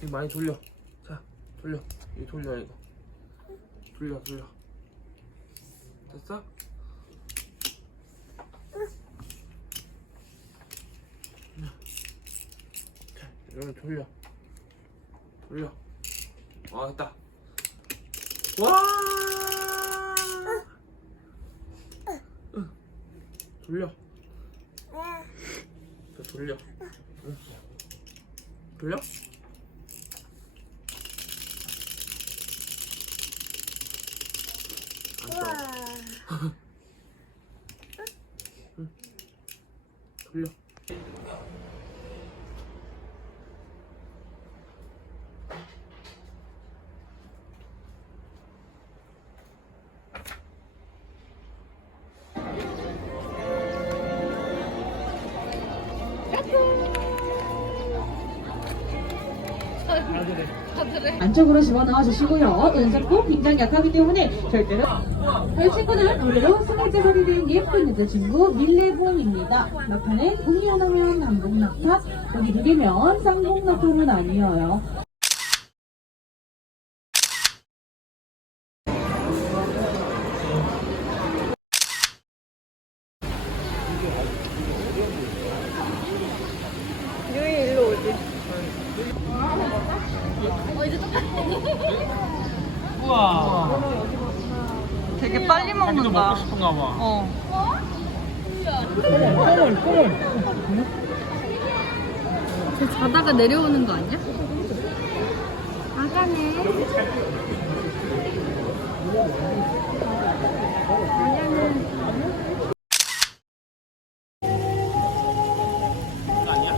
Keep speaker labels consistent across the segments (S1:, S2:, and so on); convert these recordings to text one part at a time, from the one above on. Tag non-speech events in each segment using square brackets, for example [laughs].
S1: 아니 돌려. 자 돌려. 이 돌려 이거. 돌려 돌려. 됐어? 자 이러면 돌려. 돌려. 아 됐다. 와! 응. 돌려. 자 돌려. 응. 돌려 안 떠. [laughs] 돌려
S2: 안쪽으로 집어넣어 주시고요. 은석도 굉장히 약하기 때문에 절대로 저희 친구는 올해로 스무 살이 된 예쁜 여자친구 밀레봉입니다. 낙타는 국리하나면 남북낙타, 여기 두 개면 쌍봉낙타로 나뉘어요.
S1: 우와.
S3: 되게 빨리 먹는다.
S1: 먹고 싶은가 봐.
S3: 어.
S1: 꼬물,
S3: 꼬물. 그 자다가 내려오는 거 아니야? 아가네. 아니야?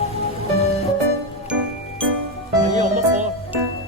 S3: 아니 엄마